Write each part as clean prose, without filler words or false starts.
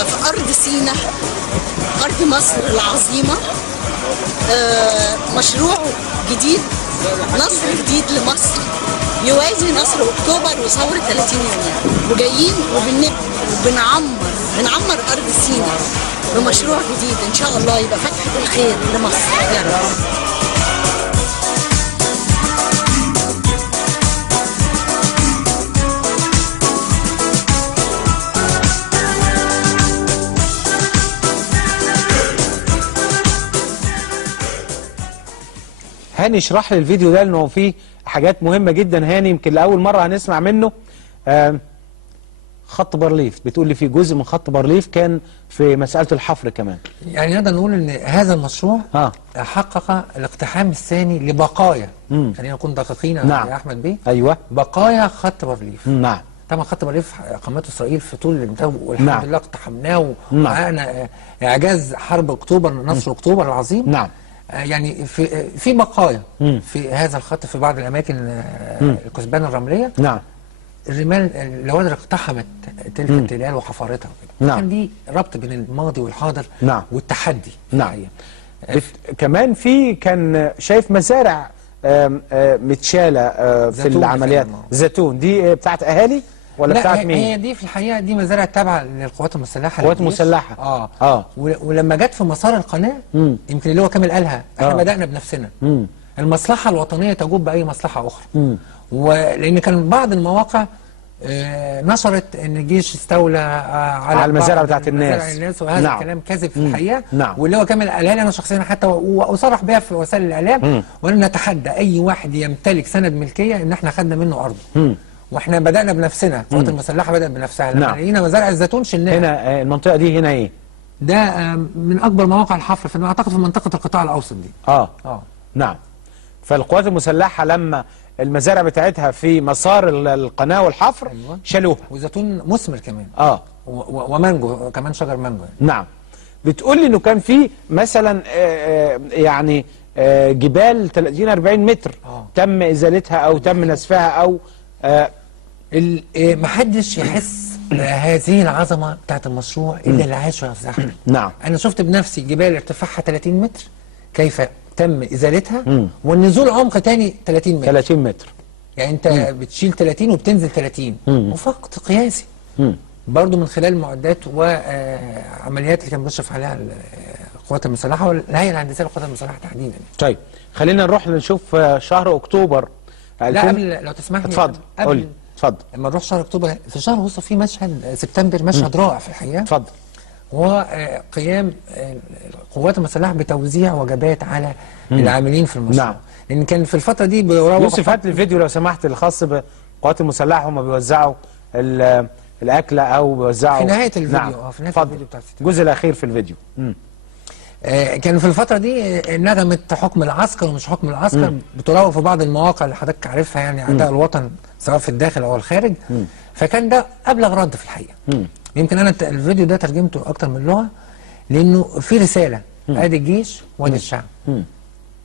النهارده في أرض سيناء، أرض مصر العظيمة. مشروع جديد، نصر جديد لمصر يوازي نصر أكتوبر وثورة 30 يونيو، وجايين وبنعمر أرض سيناء بمشروع جديد إن شاء الله يبقى فتح الخير لمصر يا رب. هاني اشرح لي الفيديو ده لانه فيه حاجات مهمه جدا. هاني يمكن لاول مره هنسمع منه. خط بارليف، بتقول لي في جزء من خط بارليف كان في مساله الحفر كمان. يعني نقدر نقول ان هذا المشروع حقق الاقتحام الثاني لبقايا، خلينا نكون دقيقين نعم. يا احمد بيه. ايوه، بقايا خط بارليف. نعم. طبعا خط بارليف قامته اسرائيل في طول الانتاج، والحمد نعم. لله اقتحمناه وحققنا اعجاز حرب اكتوبر، نصر اكتوبر العظيم. نعم. يعني في بقايا في هذا الخط في بعض الاماكن، الكثبان الرمليه. نعم. الرمال النوادر اقتحمت تلك التلال وحفرتها وكده. نعم. كان دي ربط بين الماضي والحاضر. نعم. والتحدي. نعم. كمان في كان شايف مزارع متشاله في العمليات. زيتون دي بتاعت اهالي ولا لا، بتاعت مين؟ هي دي في الحقيقه دي مزارع تابعه للقوات المسلحه. القوات المسلحه. ولما جت في مسار القناه، يمكن اللي هو كامل قالها، احنا بدانا بنفسنا. المصلحه الوطنيه تجوب باي مصلحه اخرى. ولان كان بعض المواقع نشرت ان الجيش استولى على المزارع بتاعت الناس، وهذا نعم. الكلام كذب في الحقيقه. نعم. واللي هو كامل قالها لي انا شخصيا حتى واصرح بها في وسائل الاعلام، وانا نتحدى اي واحد يمتلك سند ملكيه ان احنا خدنا منه ارضه. واحنا بدانا بنفسنا، القوات المسلحه بدات بنفسها. لما لقينا مزارع الزيتون شلناها. هنا المنطقه دي هنا ايه؟ ده من اكبر مواقع الحفر في اعتقد في منطقه القطاع الاوسط دي. نعم. فالقوات المسلحه لما المزارع بتاعتها في مسار القناه والحفر، أيوة. شالوها. وزيتون مثمر كمان. ومانجو كمان، شجر مانجو يعني. نعم. بتقول لي انه كان في مثلا يعني جبال 30-40 متر تم ازالتها او تم نسفها او محدش يحس بهذه العظمه بتاعت المشروع الا اللي عايش في الزحمه. نعم. انا شفت بنفسي جبال ارتفاعها 30 متر كيف تم ازالتها، والنزول عمق تاني 30 متر. 30 متر. يعني انت بتشيل 30 وبتنزل 30 وفقط قياسي. برضو من خلال المعدات وعمليات اللي كان بيشرف عليها القوات المسلحه والهيئه الهندسيه للقوات المسلحه تحديدا. طيب خلينا نروح نشوف شهر اكتوبر. لا قبل لو تسمح لي. اتفضل. قول. اتفضل. لما نروح شهر اكتوبر، في شهر وسط في مشهد سبتمبر، مشهد رائع في الحقيقه. اتفضل. هو قيام القوات المسلحه بتوزيع وجبات على العاملين في المشروع. نعم. لان كان في الفتره دي بيراوغ. يوسف هات لي الفيديو لو سمحت الخاص بالقوات المسلحه، هم بيوزعوا الاكله او بيوزعوا في نهايه الفيديو. نعم. في نهايه الفيديو بتاع الجزء الاخير في الفيديو. كان في الفتره دي نغمه حكم العسكر ومش حكم العسكر بتراوغ في بعض المواقع اللي حضرتك عارفها، يعني اعداء الوطن سواء في الداخل او الخارج. فكان ده ابلغ رد في الحقيقه. يمكن انا الفيديو ده ترجمته اكتر من لغه، لانه في رساله. ادي الجيش وادي الشعب،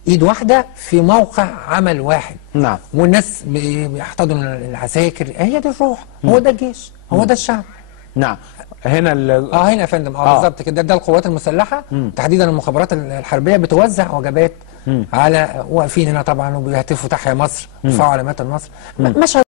ايد واحده في موقع عمل واحد. نعم. والناس بيحتضنوا العساكر، هي دي الروح. هو ده الجيش، هو ده الشعب. نعم. هنا هنا يا فندم. بالظبط كده. ده القوات المسلحه تحديدا المخابرات الحربيه بتوزع وجبات على واقفين هنا طبعا وبيهتفوا تحيا مصر، يرفعوا علامات النصر. مشهد